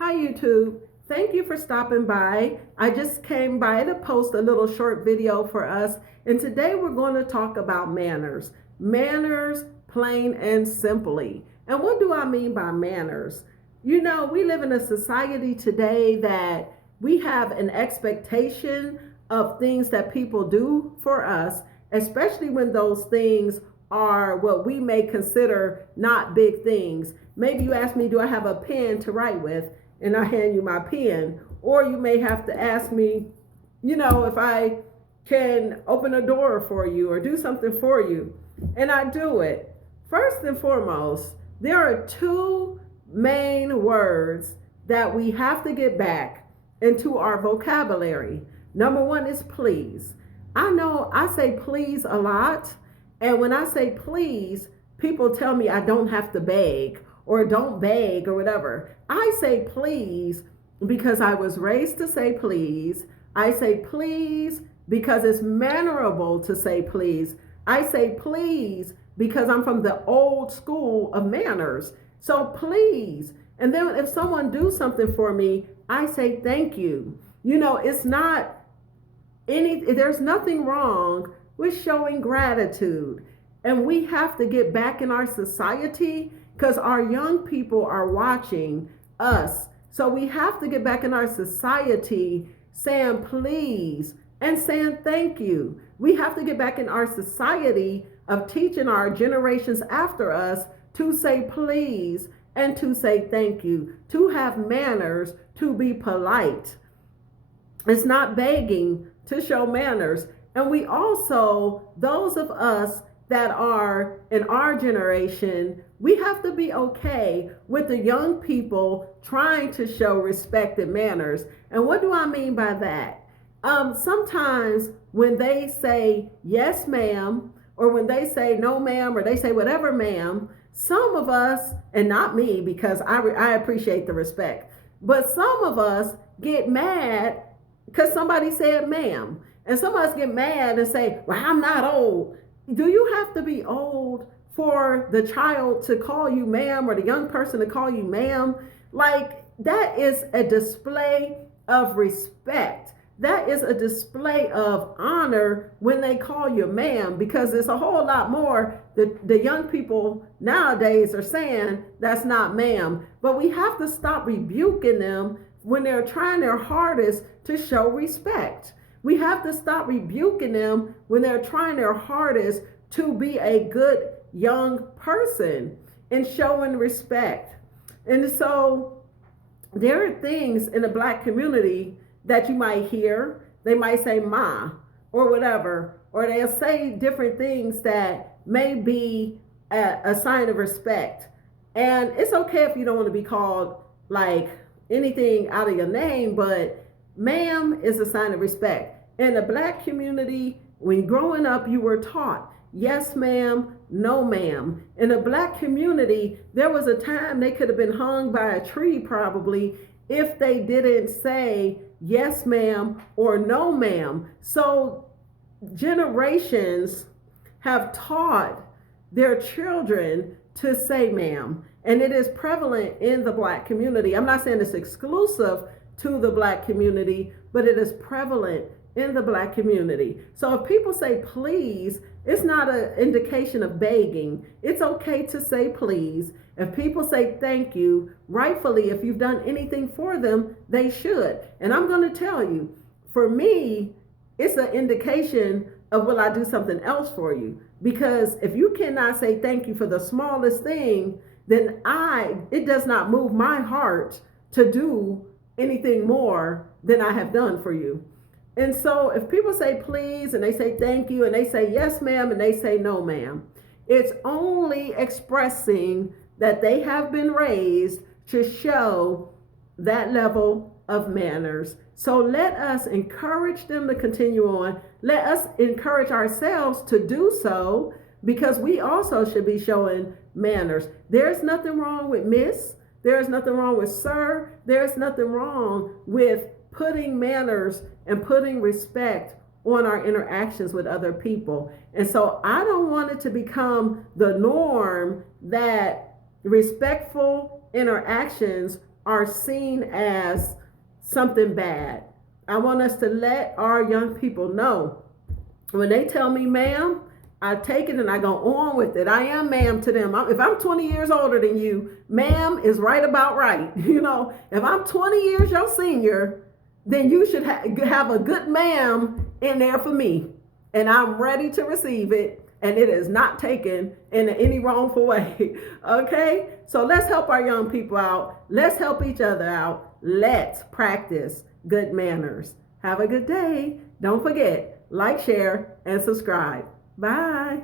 Hi, YouTube. Thank you for stopping by. I just came by to post a little short video for us, and today we're going to talk about manners. Manners, plain and simply. And what do I mean by manners? You know, we live in a society today that we have an expectation of things that people do for us, especially when those things are what we may consider not big things. Maybe you ask me, do I have a pen to write with? And I hand you my pen. Or you may have to ask me, if I can open a door for you or do something for you. And I do it. First and foremost, there are two main words that we have to get back into our vocabulary. Number one is please. I know I say please a lot. And when I say please, people tell me I don't have to beg or don't beg or whatever. I say please because I was raised to say please. I say please because it's mannerable to say please. I say please because I'm from the old school of manners. So please. And then if someone do something for me, I say thank you. It's not there's nothing wrong with showing gratitude. And we have to get back in our society because our young people are watching us. So we have to get back in our society saying please and saying thank you. We have to get back in our society of teaching our generations after us to say please and to say thank you, to have manners, to be polite. It's not begging to show manners. And we also, those of us that are in our generation, we have to be okay with the young people trying to show respect and manners. And what do I mean by that? Sometimes when they say yes ma'am, or when they say no ma'am, or they say whatever ma'am, some of us, and not me because I appreciate the respect, but some of us get mad because somebody said ma'am. And some of us get mad and say, well, I'm not old. Do you have to be old for the child to call you ma'am or the young person to call you ma'am? Like, that is a display of respect. That is a display of honor when they call you ma'am, because it's a whole lot more the young people nowadays are saying that's not ma'am. But we have to stop rebuking them when they're trying their hardest to show respect. We have to stop rebuking them when they're trying their hardest to be a good young person and showing respect. And so there are things in the Black community that you might hear. They might say ma or whatever, or they'll say different things that may be a sign of respect. And it's okay if you don't want to be called like anything out of your name, but ma'am is a sign of respect. In the Black community, when growing up, you were taught yes ma'am, no ma'am. In the Black community, there was a time they could have been hung by a tree probably if they didn't say yes ma'am or no ma'am. So generations have taught their children to say ma'am. And it is prevalent in the Black community. I'm not saying it's exclusive to the Black community, but it is prevalent in the Black community. So if people say please, it's not an indication of begging. It's okay to say please. If people say thank you, rightfully, if you've done anything for them, they should. And I'm going to tell you, for me, it's an indication of will I do something else for you? Because if you cannot say thank you for the smallest thing, then it does not move my heart to do anything more than I have done for you. And so if people say please and they say thank you and they say yes ma'am and they say no ma'am, it's only expressing that they have been raised to show that level of manners. So let us encourage them to continue on. Let us encourage ourselves to do so, because we also should be showing manners. There's nothing wrong with miss. There's nothing wrong with sir. There's nothing wrong with putting manners and putting respect on our interactions with other people. And so I don't want it to become the norm that respectful interactions are seen as something bad. I want us to let our young people know when they tell me, ma'am, I take it and I go on with it. I am ma'am to them. If I'm 20 years older than you, ma'am is right about right. You know, if I'm 20 years your senior, then you should have a good ma'am in there for me. And I'm ready to receive it. And it is not taken in any wrongful way. Okay? So let's help our young people out. Let's help each other out. Let's practice good manners. Have a good day. Don't forget, like, share, and subscribe. Bye.